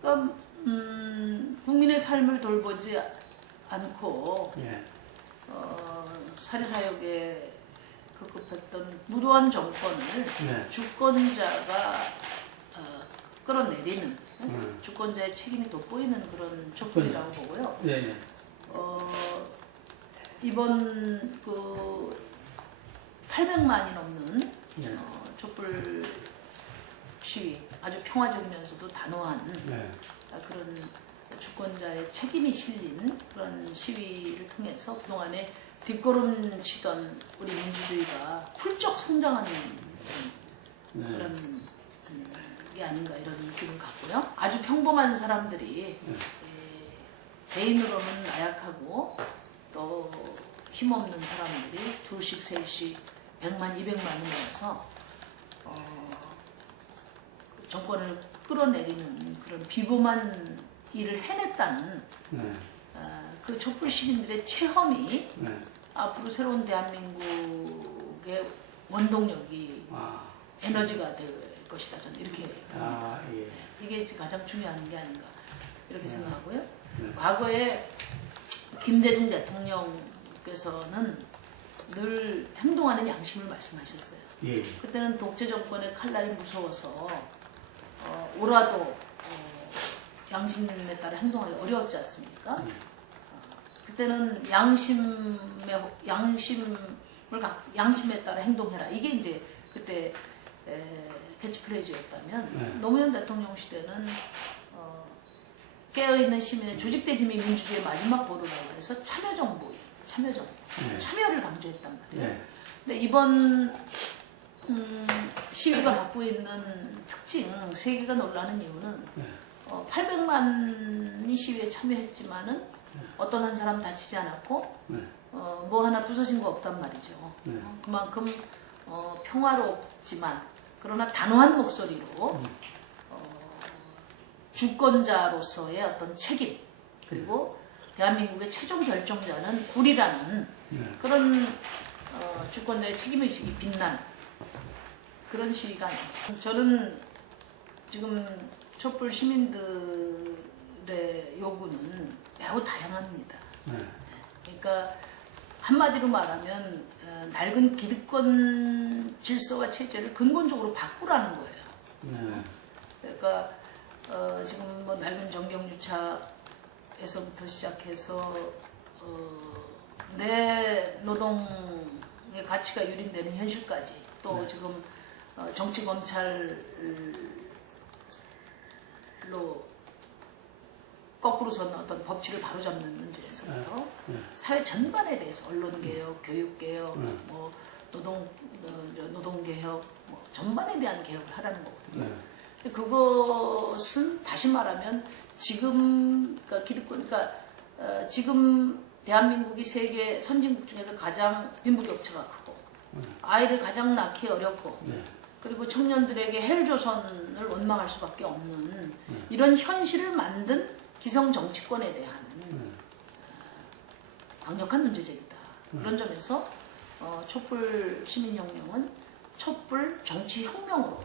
그러니까 국민의 삶을 돌보지 않고 예. 사리사욕에 급급했던 무도한 정권을 네. 주권자가 끌어내리는 주권자의 책임이 돋보이는 그런 촛불이라고 보고요. 예. 이번 그 800만이 넘는 예. 촛불 시위, 아주 평화적이면서도 단호한 네. 그런 주권자의 책임이 실린 그런 시위를 통해서 그동안에 뒷걸음 치던 우리 민주주의가 훌쩍 성장하는 그런 게 아닌가 이런 느낌을 갖고요. 아주 평범한 사람들이 개인으로는 나약하고 또 힘없는 사람들이 둘씩 셋씩 100만, 200만이 모여서 정권을 끌어내리는 그런 비범한 일을 해냈다는 그 촛불 시민들의 체험이 앞으로 새로운 대한민국의 원동력이 에너지가 될 것이다. 저는 이렇게 봅니다. 예. 이게 가장 중요한 게 아닌가 이렇게 생각하고요. 과거에 김대중 대통령께서는 늘 행동하는 양심을 말씀하셨어요. 예. 그때는 독재 정권의 칼날이 무서워서 오라도 양심에 따라 행동하기 어려웠지 않습니까? 그때는 양심에 따라 행동해라. 이게 이제 그때 캐치프레이즈였다면 노무현 대통령 시대는 깨어있는 시민의 조직된 힘이 민주주의의 마지막 보루라고 해서 참여정부, 참여를 강조했단 말이에요. 근데 이번 시위가 갖고 있는 특징, 세계가 놀라는 이유는 800만이 시위에 참여했지만은 어떤 한 사람 다치지 않았고 뭐 하나 부서진 거 없단 말이죠. 그만큼 평화롭지만 그러나 단호한 목소리로 주권자로서의 어떤 책임 그리고 대한민국의 최종 결정자는 우리라는 그런 주권자의 책임의식이 빛난 그런 시위가 아닙니다. 저는 지금 촛불 시민들의 요구는 매우 다양합니다. 그러니까 한마디로 말하면 낡은 기득권 질서와 체제를 근본적으로 바꾸라는 거예요. 그러니까 지금 뭐 낡은 정경유착에서부터 시작해서 내 노동의 가치가 유린되는 현실까지 또 지금 정치 검찰로 거꾸로 선 어떤 법치를 바로잡는 문제에서부터 사회 전반에 대해서 언론개혁, 교육개혁, 뭐 노동개혁 뭐 전반에 대한 개혁을 하라는 거거든요. 그것은 다시 말하면 지금 지금 대한민국이 세계 선진국 중에서 가장 빈부격차가 크고 아이를 가장 낳기 어렵고 그리고 청년들에게 헬조선을 원망할 수밖에 없는 이런 현실을 만든 기성 정치권에 대한 강력한 문제제기다. 그런 점에서 촛불 시민혁명은 촛불 정치혁명으로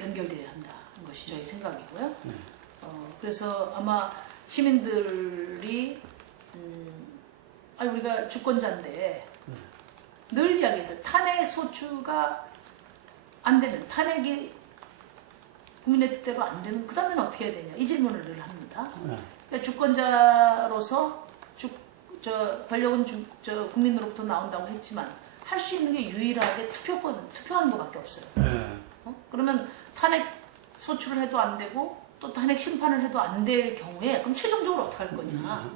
연결되어야 한다는 것이 저희 생각이고요. 그래서 아마 시민들이 우리가 주권자인데 늘 이야기했어요. 탄핵 소추가 안 되면 탄핵이 국민의 뜻대로 안 되면 그 다음에는 어떻게 해야 되냐 이 질문을 늘 합니다. 그러니까 주권자로서 권력은 국민으로부터 나온다고 했지만 할 수 있는 게 유일하게 투표하는 것밖에 없어요. 그러면 탄핵 소추를 해도 안 되고 또 탄핵 심판을 해도 안 될 경우에 그럼 최종적으로 어떻게 할 거냐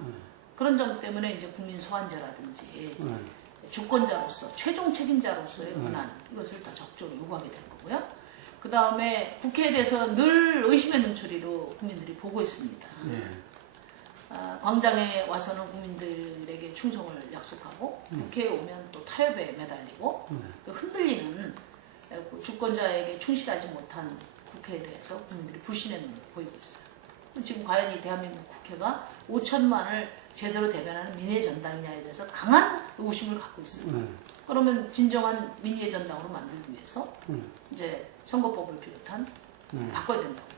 그런 점 때문에 이제 국민 소환제라든지 주권자로서 최종 책임자로서의 권한 이것을 더 적극적으로 요구하게 될 거고요. 그 다음에 국회에 대해서 늘 의심의 눈초리로 국민들이 보고 있습니다. 광장에 와서는 국민들에게 충성을 약속하고 국회에 오면 또 타협에 매달리고 흔들리는 주권자에게 충실하지 못한 국회에 대해서 국민들이 불신의 눈을 보이고 있어요. 지금 과연 이 대한민국 국회가 5천만을 제대로 대변하는 민의의 전당이냐에 대해서 강한 의구심을 갖고 있습니다. 그러면 진정한 민의의 전당으로 만들기 위해서 이제 선거법을 비롯한 바꿔야 된다고.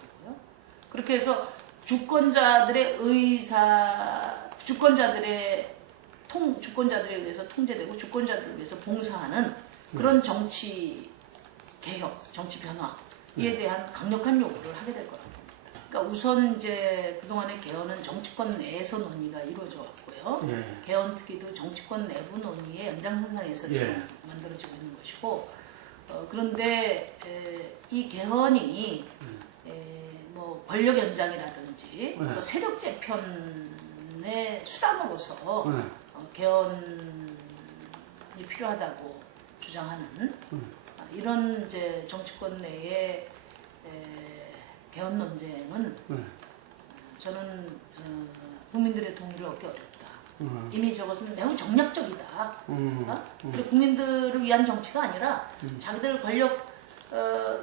그렇게 해서 주권자들에 의해서 통제되고 주권자들을 위해서 봉사하는 그런 정치 개혁, 정치 변화에 대한 강력한 요구를 하게 될 거라고 봅니다. 그러니까 우선 이제 그동안의 개헌은 정치권 내에서 논의가 이루어져 왔고요. 개헌 특위도 정치권 내부 논의의 연장선상에서 지금 만들어지고 있는 것이고, 그런데 이 개헌이 뭐 권력 연장이라든지 또 세력 재편의 수단으로서 개헌이 필요하다고 주장하는 이런 이제 정치권 내의 개헌 논쟁은 저는 국민들의 동의를 얻기 어렵다. 이미 저것은 매우 정략적이다. 그리고 국민들을 위한 정치가 아니라 자기들 권력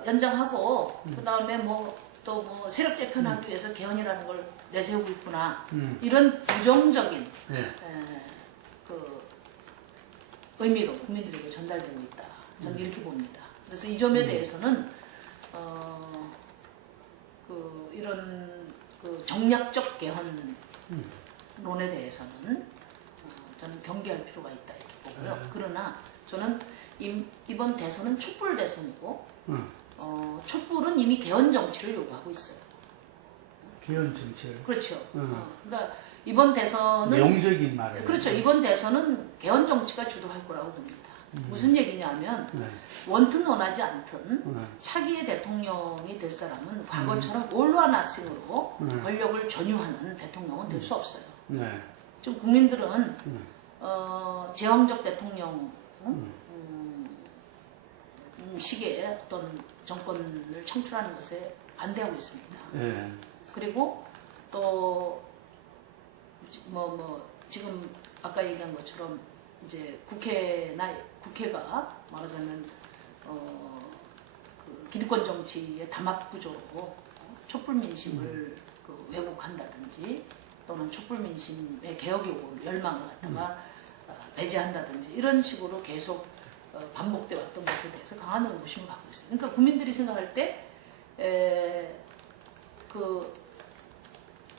연장하고 그 다음에 또 뭐 세력 재편하기 위해서 개헌이라는 걸 내세우고 있구나. 이런 부정적인 그 의미로 국민들에게 전달되고 있다. 저는 이렇게 봅니다. 그래서 이 점에 대해서는 이런 그 정략적 개헌론에 대해서는 저는 경계할 필요가 있다 이렇게 보고요. 그러나 저는 이번 대선은 촛불 대선이고 촛불은 이미 개헌 정치를 요구하고 있어요. 개헌 정치를. 그렇죠. 그러니까 이번 대선은 명적인 말이에요. 그렇죠. 이번 대선은 개헌 정치가 주도할 거라고 봅니다. 무슨 얘기냐면 원튼 원하지 않든 차기의 대통령이 될 사람은 과거처럼 올와나싱으로 권력을 전유하는 대통령은 될 수 없어요. 좀 국민들은 제왕적 대통령 시기에 어떤 정권을 창출하는 것에 반대하고 있습니다. 그리고 또 지금 아까 얘기한 것처럼 이제 국회가 말하자면 그 기득권 정치의 담합 구조로 촛불 민심을 왜곡한다든지 또는 촛불 민심의 개혁 요구 열망을 갖다가 배제한다든지 이런 식으로 계속 반복돼 왔던 것에 대해서 강한 의구심을 갖고 있어요. 그러니까 국민들이 생각할 때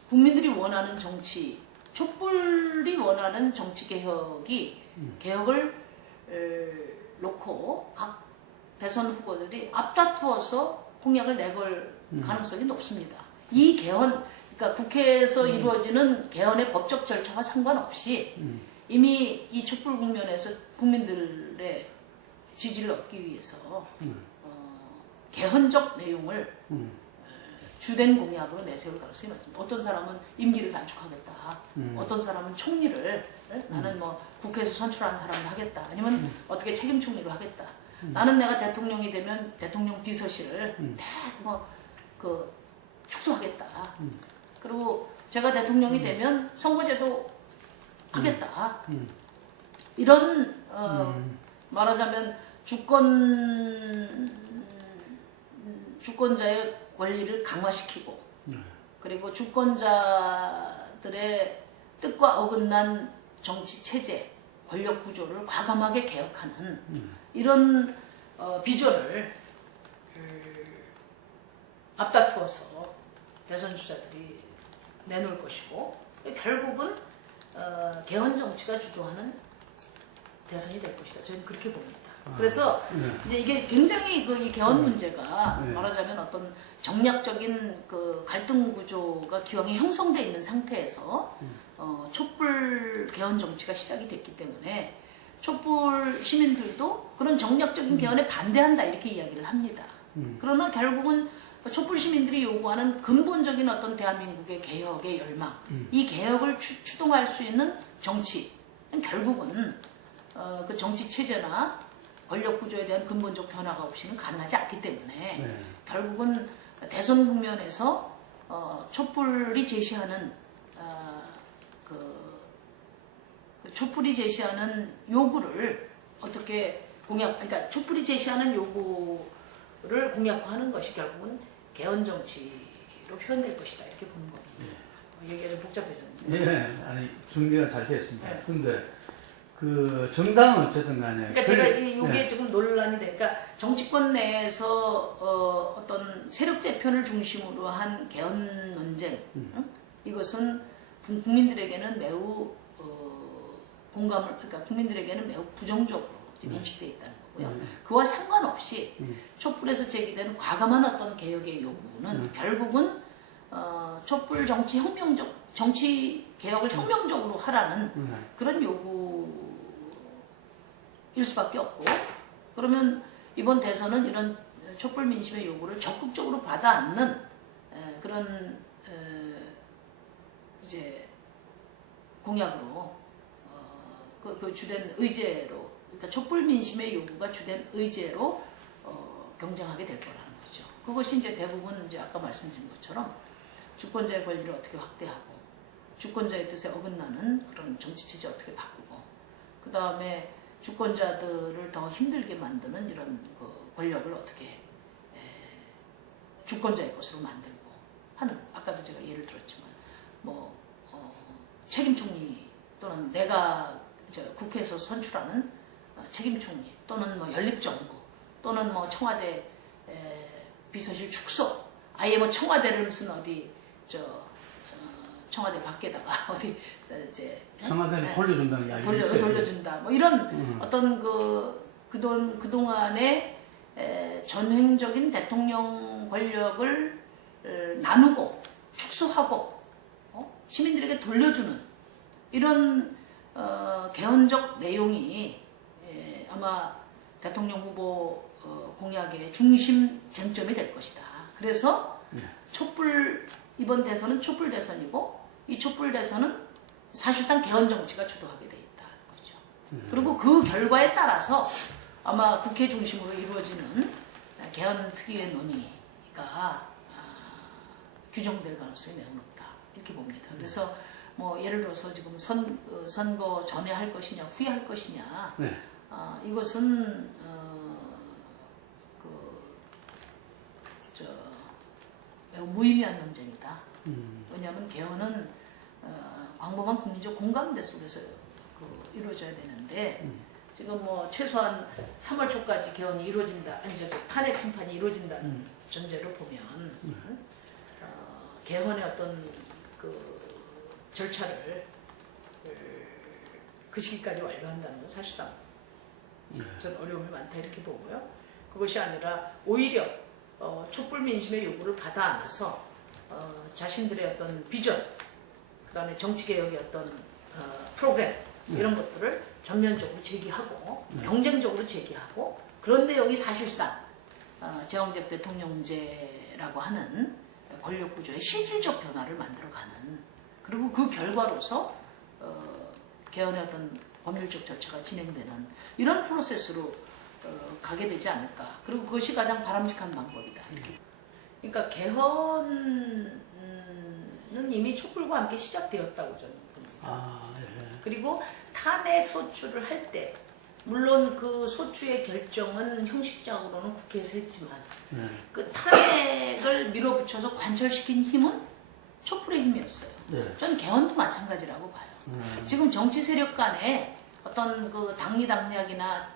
국민들이 원하는 정치, 촛불이 원하는 정치 개혁을 놓고 각 대선 후보들이 앞다투어서 공약을 내걸 가능성이 높습니다. 이 개헌, 그러니까 국회에서 이루어지는 개헌의 법적 절차와 상관없이 이미 이 촛불 국면에서 국민들의 지지를 얻기 위해서 개헌적 내용을 주된 공약으로 내세울 가능성이 많습니다. 어떤 사람은 임기를 단축하겠다. 어떤 사람은 총리를 나는 뭐 국회에서 선출한 사람을 하겠다. 아니면 어떻게 책임 총리로 하겠다. 나는 내가 대통령이 되면 대통령 비서실을 축소하겠다. 그리고 제가 대통령이 되면 선거제도 하겠다. 이런 말하자면 주권자의 권리를 강화시키고 그리고 주권자들의 뜻과 어긋난 정치 체제, 권력 구조를 과감하게 개혁하는 이런 비전을 앞다투어서 대선 주자들이 내놓을 것이고 결국은 개헌 정치가 주도하는 대선이 될 것이다. 저는 그렇게 봅니다. 그래서 이제 이게 굉장히 이 개헌 문제가 말하자면 어떤 정략적인 그 갈등 구조가 기왕에 형성돼 있는 상태에서 촛불 개헌 정치가 시작이 됐기 때문에 촛불 시민들도 그런 정략적인 개헌에 반대한다 이렇게 이야기를 합니다. 그러나 결국은 촛불 시민들이 요구하는 근본적인 어떤 대한민국의 개혁의 열망, 이 개혁을 추동할 수 있는 정치, 결국은 그 정치 체제나 권력 구조에 대한 근본적 변화가 없이는 가능하지 않기 때문에 결국은 대선 국면에서 촛불이 제시하는 촛불이 제시하는 요구를 어떻게 그러니까 촛불이 제시하는 요구를 공약화하는 것이 결국은 개헌 정치로 표현될 것이다 이렇게 보는 겁니다. 얘기가 복잡해졌는데. 아니 준비가 잘 됐습니다. 그런데 그 정당은 어쨌든 간에 그러니까 제가 이게 지금 논란이 되니까 정치권 내에서 어떤 세력 재편을 중심으로 한 개헌 논쟁, 이것은 국민들에게는 매우 그러니까 국민들에게는 매우 부정적으로 인식되어 있다는 거고요. 그와 상관없이 촛불에서 제기된 과감한 어떤 개혁의 요구는 결국은 촛불 정치 개혁을 혁명적으로 하라는 그런 요구일 수밖에 없고, 그러면 이번 대선은 이런 촛불 민심의 요구를 적극적으로 받아안는 그런 이제 공약으로 그 주된 의제로, 그러니까 촛불 민심의 요구가 주된 의제로 경쟁하게 될 거라는 거죠. 그것이 이제 대부분 이제 아까 말씀드린 것처럼 주권자의 권리를 어떻게 확대하고, 주권자의 뜻에 어긋나는 그런 정치 체제 어떻게 바꾸고, 그 다음에 주권자들을 더 힘들게 만드는 이런 그 권력을 어떻게 주권자의 것으로 만들고 하는, 아까도 제가 예를 들었지만 뭐 책임 총리 또는 내가 국회에서 선출하는 책임 총리 또는 뭐 연립정부 또는 뭐 청와대 비서실 축소, 아예 뭐 청와대를 무슨 어디 청와대 밖에다가 어디 이제 청와대를 돌려준다는 이야기 있어요. 돌려준다. 뭐 이런 어떤 그동안의 전횡적인 대통령 권력을 나누고 축소하고 시민들에게 돌려주는 이런 개헌적 내용이 아마 대통령 후보 공약의 중심 쟁점이 될 것이다. 그래서 이번 대선은 촛불 대선이고, 이 촛불 대선은 사실상 개헌 정치가 주도하게 돼 있다는 거죠. 그리고 그 결과에 따라서 아마 국회 중심으로 이루어지는 개헌 특위의 논의가 규정될 가능성이 매우 높다, 이렇게 봅니다. 그래서 뭐 예를 들어서 지금 선거 전에 할 것이냐 후에 할 것이냐, 이것은 매우 무의미한 논쟁이다. 왜냐하면 개헌은 광범한 국민적 공감대 속에서 이루어져야 되는데, 지금 뭐 최소한 3월 초까지 개헌이 이루어진다, 아니 탄핵 심판이 이루어진다는 전제로 보면 개헌의 어떤 그 절차를 그 시기까지 완료한다는 건 사실상 전 어려움이 많다, 이렇게 보고요. 그것이 아니라 오히려 촛불 민심의 요구를 받아 안아서 자신들의 어떤 비전, 그 다음에 정치개혁의 어떤 프로그램, 이런 것들을 전면적으로 제기하고 경쟁적으로 제기하고, 그런 내용이 사실상 제왕적 대통령제라고 하는 권력구조의 실질적 변화를 만들어가는, 그리고 그 결과로서 개헌의 어떤 법률적 절차가 진행되는 이런 프로세스로 가게 되지 않을까. 그리고 그것이 가장 바람직한 방법이다. 그러니까 개헌은 이미 촛불과 함께 시작되었다고 저는 봅니다. 그리고 탄핵 소추를 할 때, 물론 그 소추의 결정은 형식적으로는 국회에서 했지만 그 탄핵을 밀어붙여서 관철시킨 힘은 촛불의 힘이었어요. 저는 개헌도 마찬가지라고 봐요. 지금 정치 세력 간에 어떤 그 당리당략이나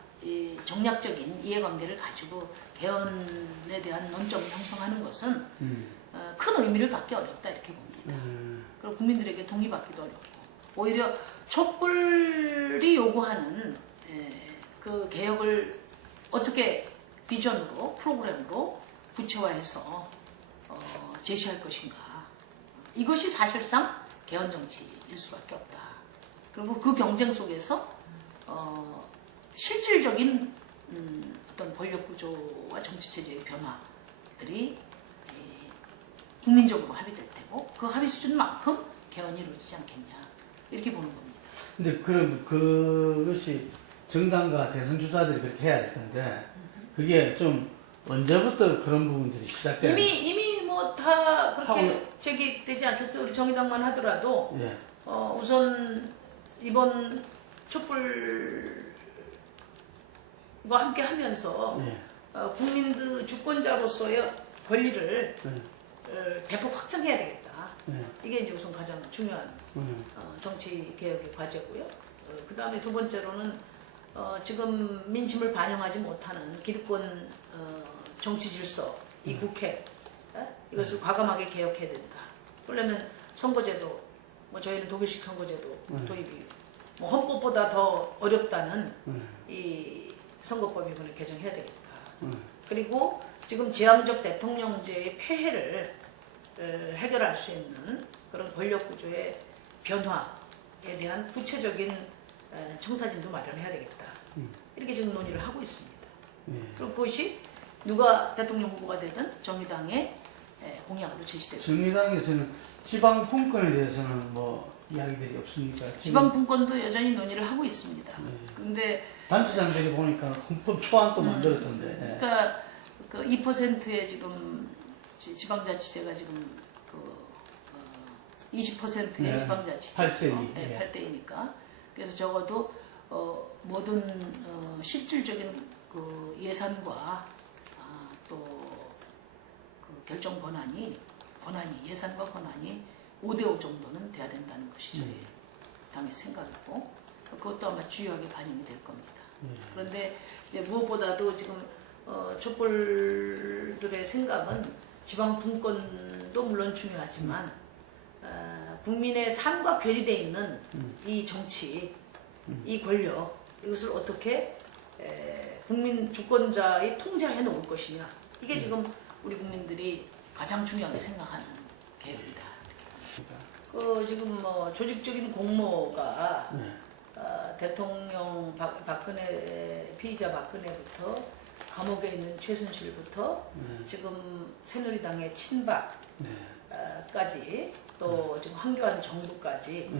정략적인 이해관계를 가지고 개헌에 대한 논점을 형성하는 것은 큰 의미를 갖기 어렵다, 이렇게 봅니다. 그리고 국민들에게 동의받기도 어렵고, 오히려 촛불이 요구하는 그 개혁을 어떻게 비전으로, 프로그램으로 구체화해서 제시할 것인가, 이것이 사실상 개헌 정치일 수밖에 없다. 그리고 그 경쟁 속에서 실질적인 어떤 권력 구조와 정치 체제의 변화들이 국민적으로 합의될 테고, 그 합의 수준만큼 개헌이 이루어지지 않겠냐, 이렇게 보는 겁니다. 근데 그럼 그것이 정당과 대선 주자들이 그렇게 해야 될 텐데, 그게 좀 언제부터 그런 부분들이 시작돼요? 이미 뭐 다 그렇게 제기되지 않겠어요? 우리 정의당만 하더라도 우선 이번 촛불과 함께 하면서 국민들 주권자로서의 권리를 대폭 확장해야 되겠다. 이게 이제 우선 가장 중요한 정치 개혁의 과제고요. 그 다음에 두 번째로는 지금 민심을 반영하지 못하는 기득권 정치 질서, 이 국회 이것을 과감하게 개혁해야 된다. 그러려면 선거제도, 뭐 저희는 독일식 선거제도 도입이 뭐 헌법보다 더 어렵다는 이 선거법 이번에 개정해야 되겠다. 그리고 지금 제왕적 대통령제의 폐해를 해결할 수 있는 그런 권력 구조의 변화에 대한 구체적인 청사진도 마련해야 되겠다. 이렇게 지금 논의를 하고 있습니다. 그리고 그것이 누가 대통령 후보가 되든 정의당의 공약으로 제시되고 정의당에서는 지방 분권에 대해서는 뭐 이야기들이 없습니까? 지방 분권도 여전히 논의를 하고 있습니다. 그런데 단체장들이 보니까 헌법 초안도 만들었던데. 그러니까 그 2%의 지금 지방자치제가 지금 그 20%의 네. 지방자치제 8대2. 네, 8대2니까 그래서 적어도 모든 실질적인 그 예산과 또 그 결정 권한이 예산과 권한이 5대5 정도는 돼야 된다는 것이 저희 당의 생각이고 그것도 아마 주요하게 반영이 될 겁니다. 그런데 이제 무엇보다도 지금 촛불들의 생각은 지방 분권도 물론 중요하지만 국민의 삶과 괴리되어 있는 이 정치, 이 권력 이것을 어떻게 국민 주권자의 통제해 놓을 것이냐 이게 지금 우리 국민들이 가장 중요하게 생각하는 개혁이다. 그 지금 뭐 조직적인 공모가 대통령 박근혜 피의자 박근혜부터 감옥에 있는 최순실부터 지금 새누리당의 친박까지 또 지금 황교안 정부까지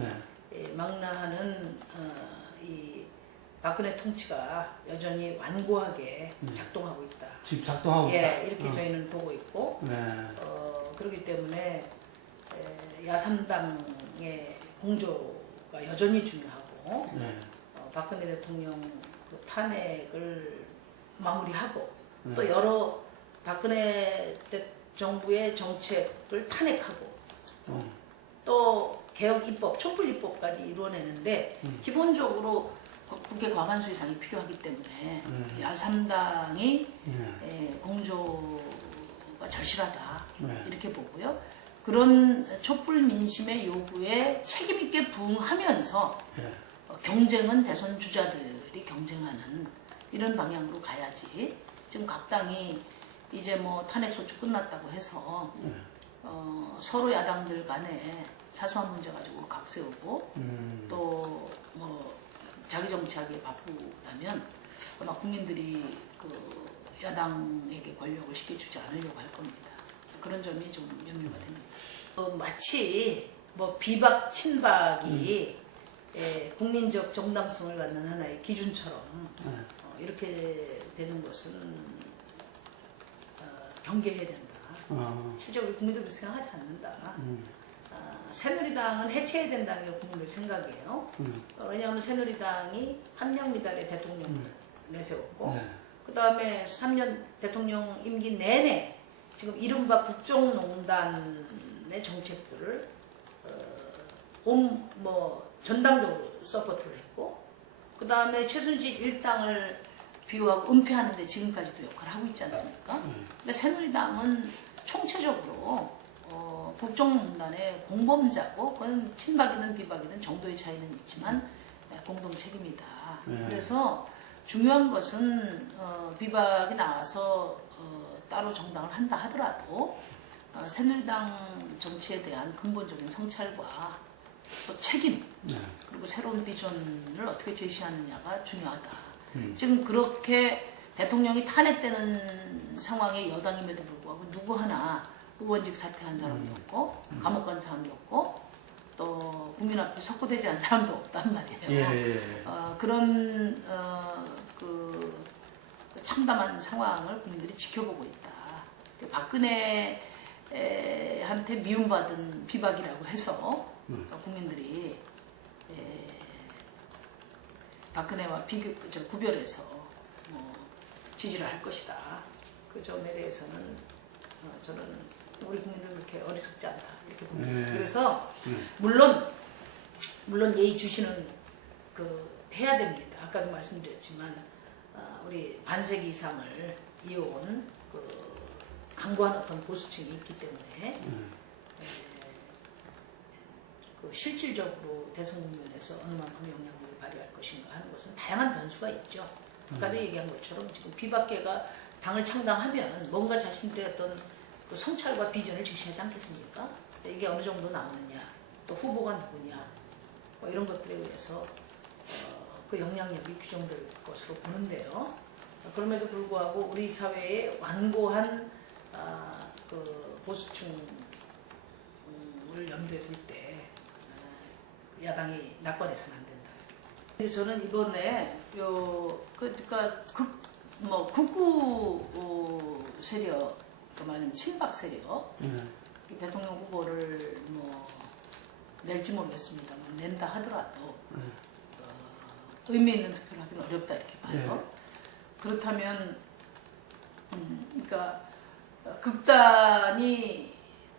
망라하는 이 박근혜 통치가 여전히 완고하게 작동하고 있다. 지금 작동하고 있다. 이렇게 저희는 보고 있고 그렇기 때문에 야3당의 공조가 여전히 중요하고 박근혜 대통령 그 탄핵을 마무리하고 또 여러 박근혜 정부의 정책을 탄핵하고 또 개혁 입법, 촛불 입법까지 이루어내는데 기본적으로 국회 과반수 이상이 필요하기 때문에 야3당이 공조가 절실하다 이렇게 보고요. 그런 촛불 민심의 요구에 책임 있게 부응하면서 경쟁은 대선 주자들이 경쟁하는 이런 방향으로 가야지. 지금 각 당이 이제 뭐 탄핵 소추 끝났다고 해서 서로 야당들 간에 사소한 문제 가지고 각세우고 또 뭐 자기 정치하기에 바쁘다면 아마 국민들이 그 야당에게 권력을 쉽게 주지 않으려고 할 겁니다. 그런 점이 좀 염려가 됩니다. 마치 뭐 비박 친박이 국민적 정당성을 갖는 하나의 기준처럼 이렇게 되는 것은 경계해야 된다. 실제 우리 국민들도 생각하지 않는다. 새누리당은 해체해야 된다는 게 국민들 생각이에요. 왜냐하면 새누리당이 함량미달의 대통령을 내세웠고 그 다음에 3년 대통령 임기 내내 지금 이른바 국정농단의 정책들을 전당적으로 서포트를 했고 그 다음에 최순실 일당을 비호하고 은폐하는 데 지금까지도 역할을 하고 있지 않습니까? 근데 새누리당은 총체적으로 국정농단의 공범자고 그건 친박이든 비박이든 정도의 차이는 있지만 공동 책임이다. 그래서 중요한 것은 비박이 나와서 따로 정당을 한다 하더라도 새누리당 정치에 대한 근본적인 성찰과 또 책임 그리고 새로운 비전을 어떻게 제시하느냐가 중요하다. 지금 그렇게 대통령이 탄핵되는 상황의 여당임에도 불구하고 누구 하나 의원직 사퇴한 사람이 없고 감옥 간 사람이 없고 또 국민 앞에 석고되지 않은 사람도 없단 말이에요. 그런 그 참담한 상황을 국민들이 지켜보고 있다. 박근혜한테 미움받은 비박이라고 해서 국민들이 박근혜와 구별해서 지지를 할 것이다. 그 점에 대해서는 저는 우리 국민들은 그렇게 어리석지 않다 이렇게 봅니다. 그래서 물론 예의 주시는 그 해야 됩니다. 아까도 말씀드렸지만 우리 반세기 이상을 이어온 그 강고한 어떤 보수층이 있기 때문에 그 실질적으로 대선 국면에서 어느 만큼 영향력을 발휘할 것인가 하는 것은 다양한 변수가 있죠. 아까도 얘기한 것처럼 지금 비박계가 당을 창당하면 뭔가 자신들의 어떤 그 성찰과 비전을 제시하지 않겠습니까? 이게 어느 정도 나오느냐, 또 후보가 누구냐, 뭐 이런 것들에 의해서 그 영향력이 규정될 것으로 보는데요. 그럼에도 불구하고 우리 사회의 완고한 그 보수층을 염두에 둘 때 야당이 낙관해서는 안 된다. 그래서 저는 이번에 그러니까 극우 세력, 말하자면 친박 세력, 이 대통령 후보를 뭐 낼지 모르겠습니다만 낸다 하더라도 의미 있는 투표를 하기는 어렵다 이렇게 봐요. 그렇다면 그러니까 극단이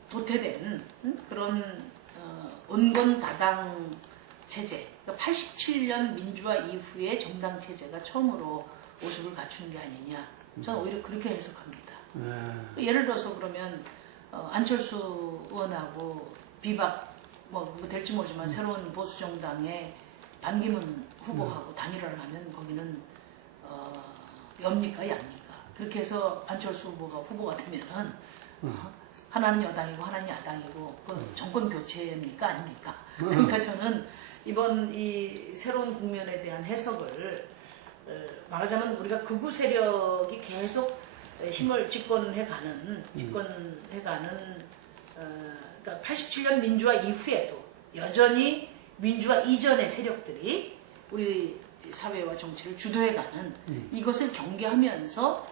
도태된 그런 온건다당 체제, 그러니까 87년 민주화 이후에 정당 체제가 처음으로 모습을 갖추는 게 아니냐. 저는 오히려 그렇게 해석합니다. 예를 들어서 그러면 안철수 의원하고 비박 뭐 될지 모르지만 새로운 보수 정당의 반기문 후보하고 단일화를 하면 거기는 엽니까 yap니까? 그렇게 해서 안철수 후보가 후보가 되면은 하나는 여당이고 하나는 야당이고 그 정권 교체입니까 아닙니까? 그러니까 저는 이번 이 새로운 국면에 대한 해석을 말하자면 우리가 극우 세력이 계속 힘을 집권해가는 그러니까 87년 민주화 이후에도 여전히 민주화 이전의 세력들이 우리 사회와 정치를 주도해가는 이것을 경계하면서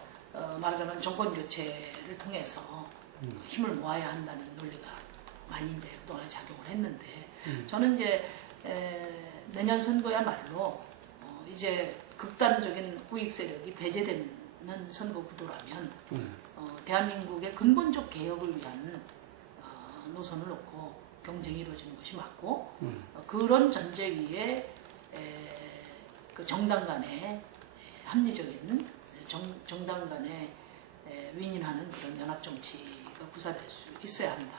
말하자면 정권 교체를 통해서 힘을 모아야 한다는 논리가 많이 이제 그동안 작용을 했는데 저는 이제 내년 선거야말로 이제 극단적인 우익 세력이 배제되는 선거 구도라면 대한민국의 근본적 개혁을 위한 노선을 놓고 경쟁이 이루어지는 것이 맞고 그런 전제 위에 그 정당 간의 합리적인 정당 간의 윈윈하는 그런 연합 정치가 구사될 수 있어야 한다.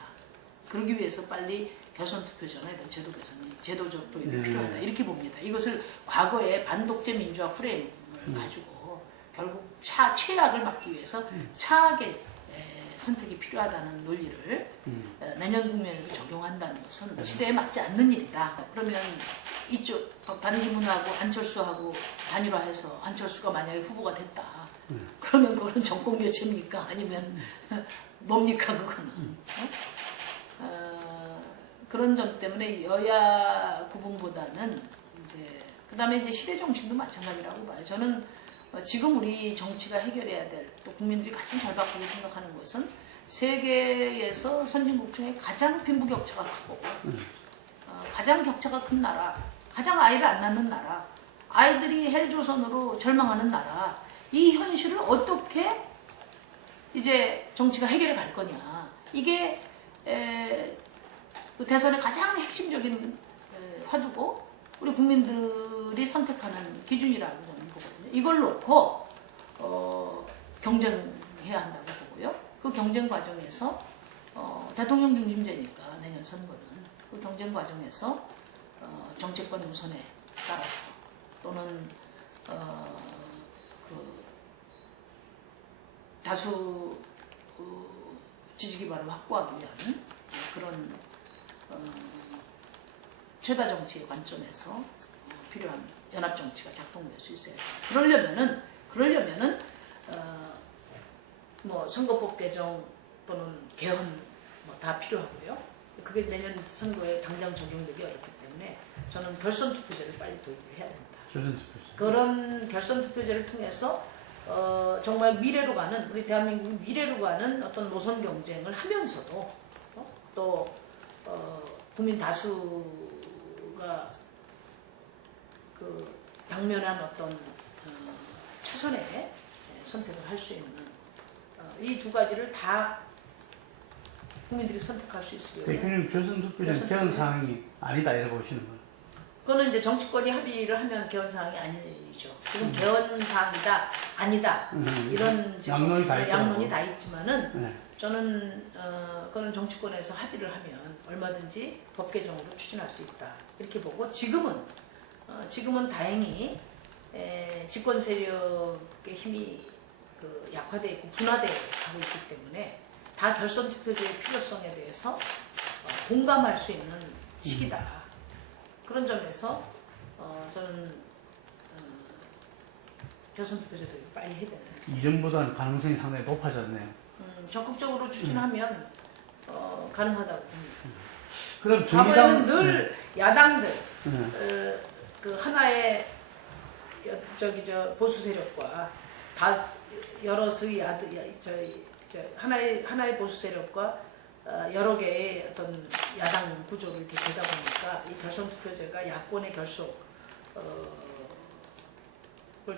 그러기 위해서 빨리 결선 투표제나 이런 제도 개선이 제도적 도입이 필요하다 이렇게 봅니다. 이것을 과거의 반독재 민주화 프레임을 가지고 결국 최악을 막기 위해서 차악의 선택이 필요하다는 논리를 내년 국면에도 적용한다는 것은 시대에 맞지 않는 일이다. 그러면 이쪽 반기문하고 안철수하고 단일화해서 안철수가 만약에 후보가 됐다. 그러면 그거는 정권 교체입니까? 아니면 뭡니까 그거는? 그런 점 때문에 여야 구분보다는 이제 그다음에 이제 시대 정신도 마찬가지라고 봐요. 저는 지금 우리 정치가 해결해야 될 또 국민들이 가장 절박하게 생각하는 것은 세계에서 선진국 중에 가장 빈부격차가 크고 가장 격차가 큰 나라, 가장 아이를 안 낳는 나라, 아이들이 헬조선으로 절망하는 나라, 이 현실을 어떻게 이제 정치가 해결해 갈 거냐. 이게 그 대선의 가장 핵심적인 화두고 우리 국민들이 선택하는 기준이라고 저는 보거든요. 이걸 놓고 경쟁해야 한다고 보고요. 그 경쟁 과정에서 대통령 중심제니까 내년 선거는 그 경쟁 과정에서 정치권 우선에 따라서 또는 그 다수 지지 기반을 확보하기 위한 그런 최다 정치의 관점에서 필요한 연합 정치가 작동될 수 있어야 돼요. 그러려면은 뭐 선거법 개정 또는 개헌 뭐 다 필요하고요. 그게 내년 선거에 당장 적용되기 어렵기 때문에 저는 결선 투표제를 빨리 도입을 해야 된다. 그런 결선 투표제를 통해서 정말 미래로 가는 우리 대한민국 미래로 가는 어떤 노선 경쟁을 하면서도 또 국민 다수가 그 당면한 어떤 차선의 선택을 할 수 있는 이 두 가지를 다 국민들이 선택할 수 있으려면 대표님 결선 투표는 개헌 사항이 아니다 이라고 보시는 거예요? 그거는 이제 정치권이 합의를 하면 개헌 사항이 아니죠. 지금 개헌 사항이다, 아니다 이런 지금 양론이 다 있지만은 네. 저는 그거는 정치권에서 합의를 하면 얼마든지 법 개정으로 추진할 수 있다 이렇게 보고 지금은 다행히 집권 세력의 힘이 그 약화돼 있고 분화돼 가고 있기 때문에 다 결선 투표제의 필요성에 대해서 공감할 수 있는 시기다. 그런 점에서 저는 결선 투표제도 빨리 해야 된다. 이전보다는 가능성이 상당히 높아졌네요. 적극적으로 추진하면 가능하다고 봅니다. 그럼 과거에는 늘 야당들 그 하나의 보수 세력과 다 여럿의 하나의 보수 세력과 여러 개의 어떤 야당 구조를 이렇게 되다 보니까 이 결선 투표제가 야권의 결속을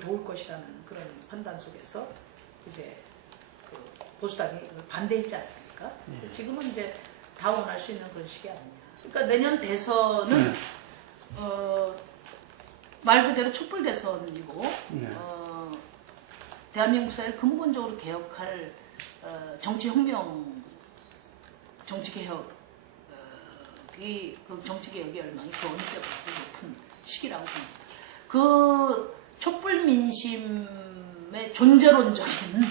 도울 것이라는 그런 판단 속에서 이제 그 보수당이 반대했지 않습니까? 지금은 이제 다 원할 수 있는 그런 시기 아니냐. 그러니까 내년 대선은 말 그대로 촛불 대선이고 대한민국 사회를 근본적으로 개혁할 정치혁명, 정치개혁이 그 정치개혁의 열망이 그 어느 때보다 높은 시기라고 봅니다. 그 촛불 민심의 존재론적인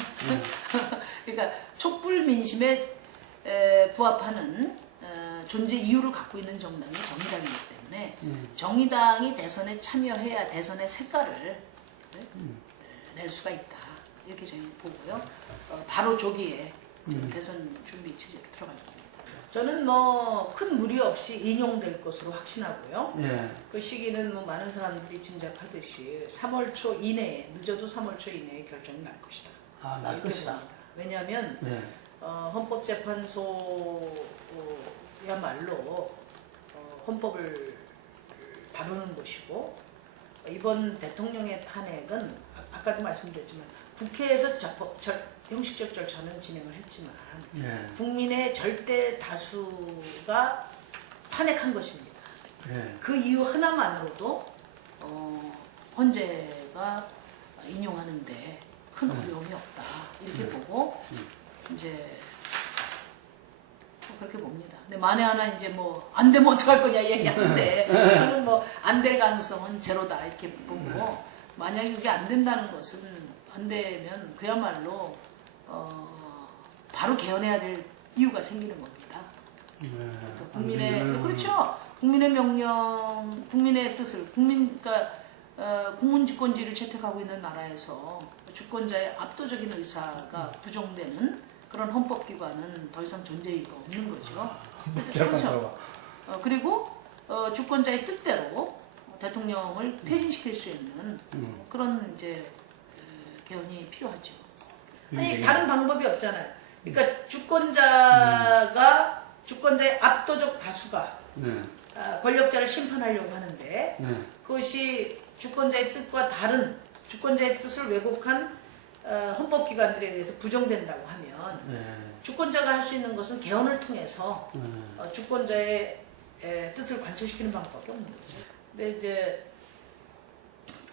그러니까 촛불 민심에 부합하는 존재 이유를 갖고 있는 정당이 정의당이기 때문에 정의당이 대선에 참여해야 대선의 색깔을 낼 수가 있다. 이렇게 저희 보고요. 바로 조기에 대선 준비 체제로 들어갈 겁니다. 저는 뭐 큰 무리 없이 인용될 것으로 확신하고요. 그 시기는 뭐 많은 사람들이 짐작하듯이 3월 초 이내에, 늦어도 3월 초 이내에 결정이 날 것이다. 날 것이다. 왜냐하면 헌법재판소야말로 헌법을 다루는 곳이고 이번 대통령의 탄핵은 아까도 말씀드렸지만 국회에서 형식적 절차는 진행을 했지만 국민의 절대 다수가 탄핵한 것입니다. 그 이유 하나만으로도 헌재가 인용하는데 큰 어려움이 없다 이렇게 보고 이제 그렇게 봅니다. 근데 만에 하나 이제 뭐 안 되면 어떡할 거냐 얘기하는데 저는 뭐 안 될 가능성은 제로다 이렇게 보고 만약에 그게 안 된다는 것은 안 되면 그야말로 바로 개헌해야 될 이유가 생기는 겁니다. 그렇죠. 국민의 명령, 국민의 뜻을 그러니까 국민 주권제를 채택하고 있는 나라에서 주권자의 압도적인 의사가 부정되는 그런 헌법기관은 더 이상 존재의가 없는 거죠. 그렇죠. 그리고 주권자의 뜻대로 대통령을 퇴진시킬 수 있는 그런 이제 개헌이 필요하죠. 아니 다른 방법이 없잖아요. 그러니까 주권자의 압도적 다수가 권력자를 심판하려고 하는데 그것이 주권자의 뜻과 다른 주권자의 뜻을 왜곡한 헌법기관들에 의해서 부정된다고 하면 주권자가 할 수 있는 것은 개헌을 통해서 주권자의 뜻을 관철시키는 방법밖에 없는 거죠. 근데 이제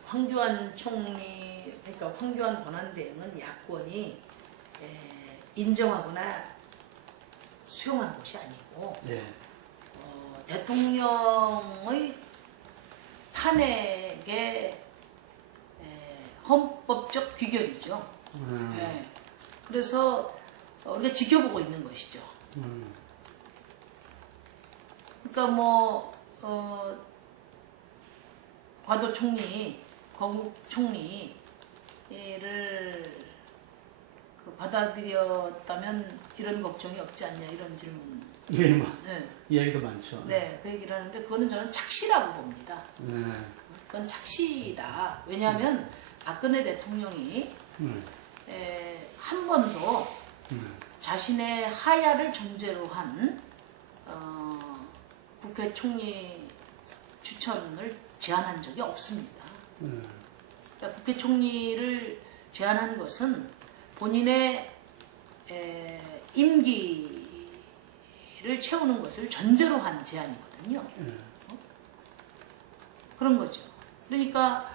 황교안 총리, 그러니까 황교안 권한대행은 야권이 인정하거나 수용한 것이 아니고 대통령의 탄핵의 헌법적 귀결이죠. 그래서 우리가 지켜보고 있는 것이죠. 그러니까 뭐 과도 총리, 거국 총리를 받아들였다면 이런 걱정이 없지 않냐 이런 질문. 이야기도 많죠. 네, 그 얘기를 하는데 그거는 저는 착시라고 봅니다. 그건 착시다. 왜냐하면 박근혜 대통령이 한 번도 자신의 하야를 전제로 한 국회 총리 추천을 제안한 적이 없습니다. 그러니까 국회 총리를 제안한 것은 본인의 임기를 채우는 것을 전제로 한 제안이거든요. 그런 거죠. 그러니까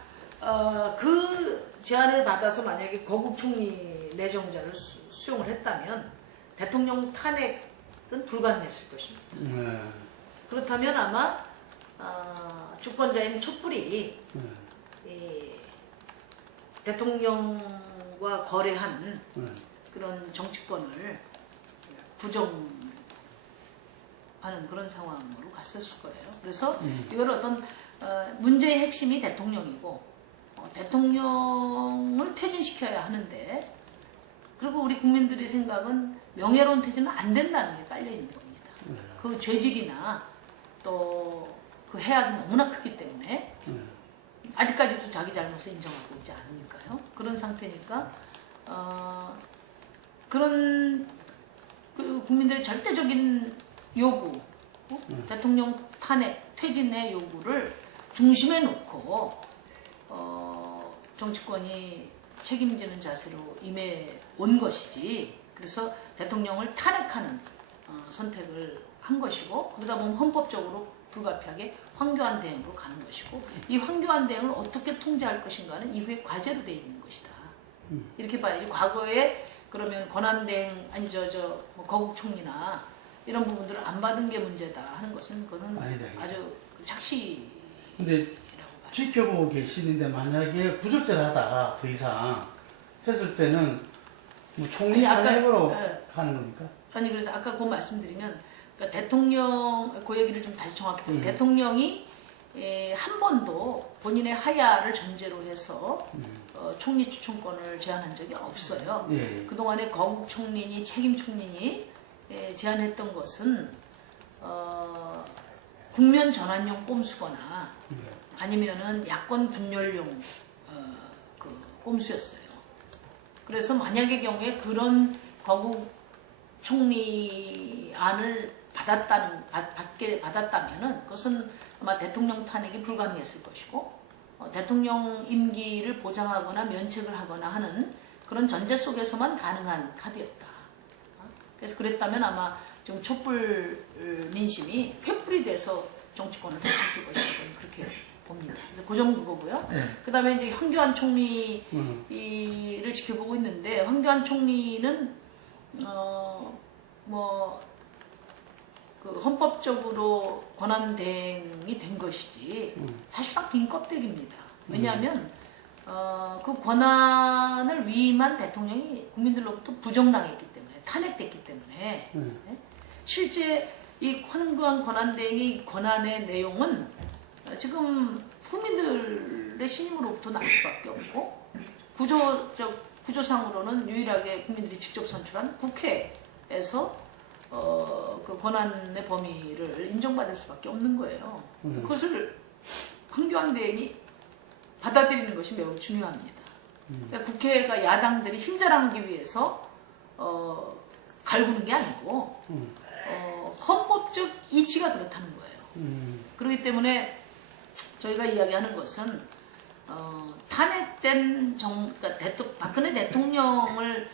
그 제안을 받아서 만약에 거국 총리 내정자를 수용을 했다면 대통령 탄핵은 불가능했을 것입니다. 네. 그렇다면 아마 주권자인 촛불이 이 대통령과 거래한 그런 정치권을 부정하는 그런 상황으로 갔었을 거예요. 그래서 이걸 어떤 문제의 핵심이 대통령이고 대통령을 퇴진시켜야 하는데, 그리고 우리 국민들의 생각은 명예로운 퇴진은 안 된다는 게 깔려 있는 겁니다. 그 죄질이나 또 그 해악이 너무나 크기 때문에 아직까지도 자기 잘못을 인정하고 있지 않으니까요. 그런 상태니까 그런 그 국민들의 절대적인 요구, 대통령 탄핵, 퇴진의 요구를 중심에 놓고 정치권이 책임지는 자세로 임해 온 것이지, 그래서 대통령을 탄핵하는 선택을 한 것이고, 그러다 보면 헌법적으로 불가피하게 황교안 대행으로 가는 것이고, 이 황교안 대행을 어떻게 통제할 것인가는 이후에 과제로 되어 있는 것이다. 이렇게 봐야지. 과거에 그러면 권한대행, 아니 뭐 거국 총리나 이런 부분들을 안 받은 게 문제다 하는 것은 그거는 아니다. 아주 착시. 근데 지켜보고 계시는데 만약에 부적절하다 더 이상 했을 때는 뭐 총리 탄핵으로 가는 겁니까? 아니 그래서 아까 그 말씀드리면, 그러니까 대통령 그 얘기를 좀 다시 정확히 드리면 대통령이 한 번도 본인의 하야를 전제로 해서 총리 추천권을 제안한 적이 없어요. 예. 그동안에 거국 총리니 책임 총리니 제안했던 것은 국면 전환용 꼼수거나 아니면은 야권 분열용 그 꼼수였어요. 그래서 만약의 경우에 그런 거국 총리 안을 받게 받았다면은 그것은 아마 대통령 탄핵이 불가능했을 것이고, 대통령 임기를 보장하거나 면책을 하거나 하는 그런 전제 속에서만 가능한 카드였다. 그래서 그랬다면 아마 지금 촛불 민심이 횃불이 돼서 정치권을 펼쳤을 것이다. 저는 그렇게 봅니다. 그래서 그 정도고요. 그 다음에 이제 황교안 총리를 지켜보고 있는데, 황교안 총리는 그 헌법적으로 권한 대행이 된 것이지 사실상 빈 껍데기입니다. 왜냐하면 그 권한을 위임한 대통령이 국민들로부터 부정당했기 때문에, 탄핵됐기 때문에 실제 이 황교안 권한 대행의 권한의 내용은 지금 국민들의 신임으로부터 나올 수밖에 없고, 구조상으로는 유일하게 국민들이 직접 선출한 국회에서 그 권한의 범위를 인정받을 수밖에 없는 거예요. 그것을 황교안 대행이 받아들이는 것이 매우 중요합니다. 그러니까 국회가 야당들이 힘자랑하기 위해서 갈구는 게 아니고 헌법적 이치가 그렇다는 거예요. 그렇기 때문에 저희가 이야기하는 것은 탄핵된 그러니까 박근혜 대통령을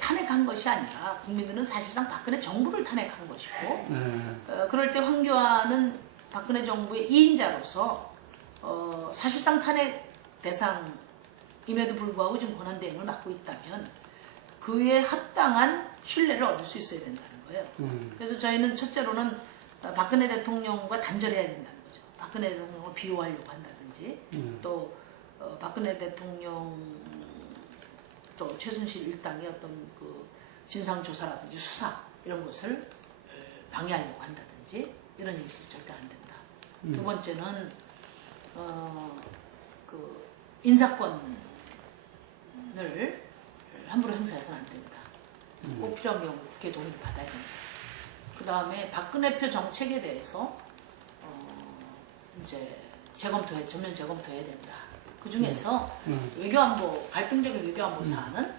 탄핵한 것이 아니라 국민들은 사실상 박근혜 정부를 탄핵한 것이고, 그럴 때 황교안은 박근혜 정부의 2인자로서 사실상 탄핵 대상임에도 불구하고 지금 권한대행을 맡고 있다면 그에 합당한 신뢰를 얻을 수 있어야 된다는 거예요. 그래서 저희는 첫째로는 박근혜 대통령과 단절해야 된다는 거죠. 박근혜 대통령을 비호하려고 한다든지, 또 박근혜 대통령 또 최순실 일당의 어떤 그 진상조사라든지 수사 이런 것을 방해하려고 한다든지 이런 일이 있어서 절대 안 된다. 두 번째는 그 인사권을 함부로 행사해서는 안 된다. 꼭 필요한 경우 국회 동의를 받아야 된다. 그 다음에 박근혜표 정책에 대해서 이제 전면 재검토해야 된다. 그 중에서 외교안보, 갈등적인 외교안보 사안은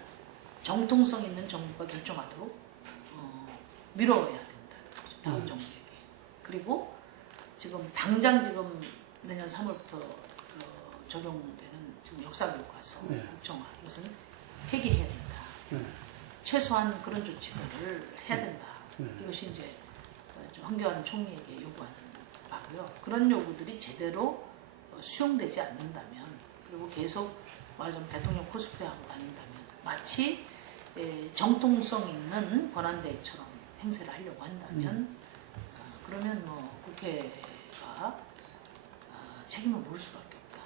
정통성 있는 정부가 결정하도록 미뤄야 된다. 다음 정부에게. 그리고 당장 내년 3월부터 적용되는 지금 역사교과서, 국정화, 이것은 폐기해야 된다. 최소한 그런 조치들을 해야 된다. 이것이 이제 황교안 총리에게 요구하는 바고요. 그런 요구들이 제대로 수용되지 않는다면, 그리고 계속 말하자면 대통령 코스프레 하고 다닌다면, 마치 정통성 있는 권한대행처럼 행세를 하려고 한다면, 그러면 뭐 국회가 책임을 물을 수밖에 없다.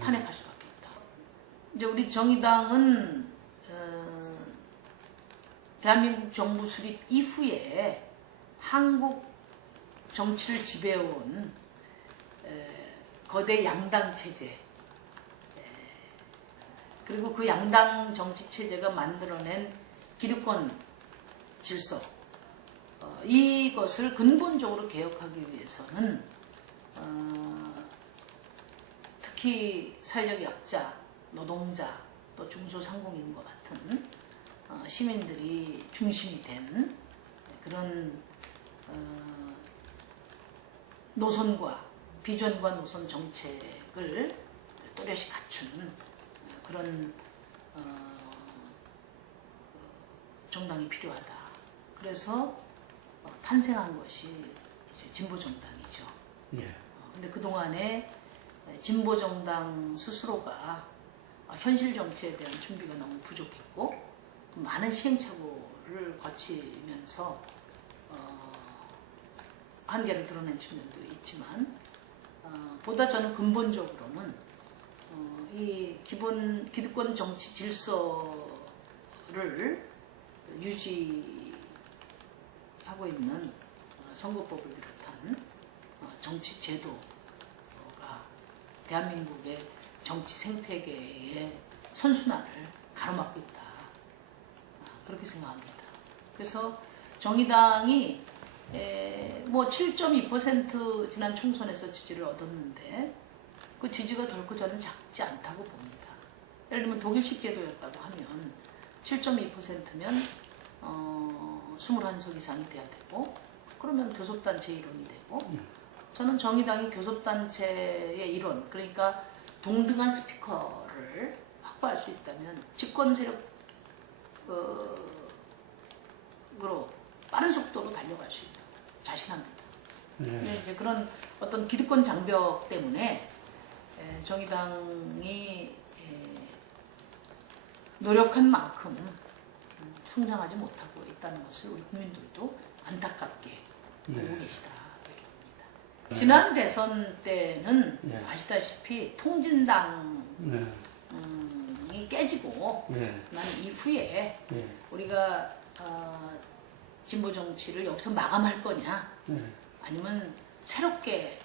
탄핵할 수밖에 없다. 이제 우리 정의당은 대한민국 정부 수립 이후에 한국 정치를 지배해온 거대 양당 체제, 그리고 그 양당 정치 체제가 만들어낸 기득권 질서, 이것을 근본적으로 개혁하기 위해서는 특히 사회적 약자, 노동자, 또 중소상공인과 같은 시민들이 중심이 된 그런 노선과 비전과 노선 정책을 또렷이 갖춘 그런 정당이 필요하다. 그래서 탄생한 것이 이제 진보 정당이죠. 예. 근데 그동안에 진보 정당 스스로가 현실 정치에 대한 준비가 너무 부족했고 많은 시행착오를 거치면서 한계를 드러낸 측면도 있지만 보다 저는 근본적으로는 이 기본 기득권 정치 질서를 유지하고 있는 선거법을 비롯한 정치 제도가 대한민국의 정치 생태계의 선순환을 가로막고 있다. 그렇게 생각합니다. 그래서 정의당이 뭐 7.2% 지난 총선에서 지지를 얻었는데 그 지지가 결코 저는 작지 않다고 봅니다. 예를 들면 독일식 제도였다고 하면 7.2%면 21석 이상이 돼야 되고, 그러면 교섭단체 일원이 되고, 저는 정의당이 교섭단체의 일원, 그러니까 동등한 스피커를 확보할 수 있다면 집권 세력으로 빠른 속도로 달려갈 수 있다. 자신합니다. 근데 이제 그런 어떤 기득권 장벽 때문에 정의당이 노력한 만큼 성장하지 못하고 있다는 것을 우리 국민들도 안타깝게 보고 계시다. 이렇게 봅니다. 지난 대선 때는 아시다시피 통진당이 깨지고 난 이후에 우리가 진보 정치를 여기서 마감할 거냐, 아니면 새롭게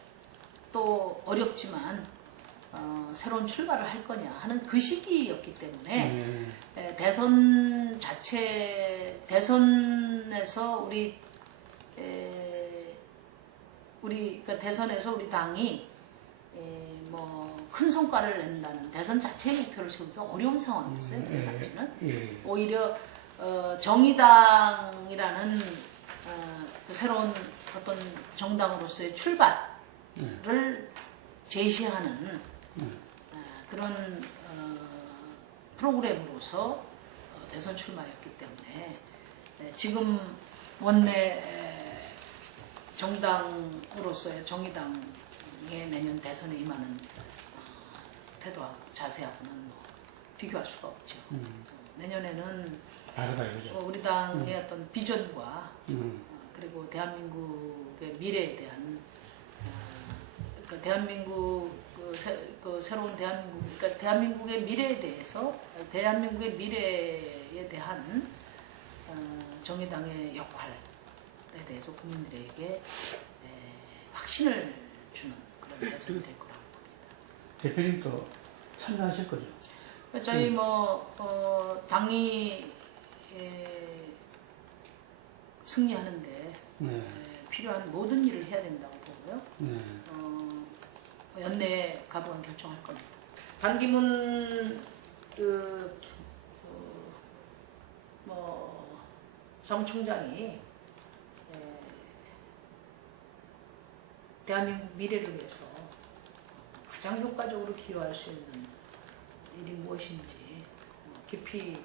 또 어렵지만 새로운 출발을 할 거냐 하는 그 시기였기 때문에 대선에서 그러니까 대선에서 우리 당이 뭐 큰 성과를 낸다는 대선 자체의 목표를 세우기가 어려운 상황이었어요. 그 당시는 오히려 정의당이라는 그 새로운 어떤 정당으로서의 출발을 제시하는 그런 프로그램으로서 대선 출마였기 때문에 지금 원내 정당으로서의 정의당의 내년 대선에 임하는 태도하고 자세하고는 뭐 비교할 수가 없죠. 내년에는 우리 당의 어떤 비전과 그리고 대한민국의 미래에 대한 그러니까 대한민국 그 새로운 대한민국, 그러니까 대한민국의 미래에 대해서 대한민국의 미래에 대한 정의당의 역할에 대해서 국민들에게 확신을 주는 그런 대선이 될 거라고 봅니다. 대표님도 참여하실 거죠? 저희 당이 승리하는데 필요한 모든 일을 해야 된다고 보고요. 연내에 가보건 결정할 겁니다. 반기문 사무총장이 대한민국 미래를 위해서 가장 효과적으로 기여할 수 있는 일이 무엇인지 깊이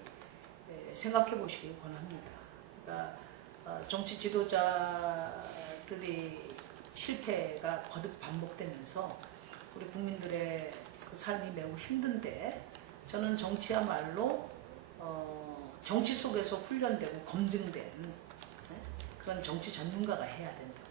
생각해 보시길 권합니다. 그러니까 정치 지도자들이 실패가 거듭 반복되면서 우리 국민들의 그 삶이 매우 힘든데 저는 정치야말로 정치 속에서 훈련되고 검증된 그런 정치 전문가가 해야 된다.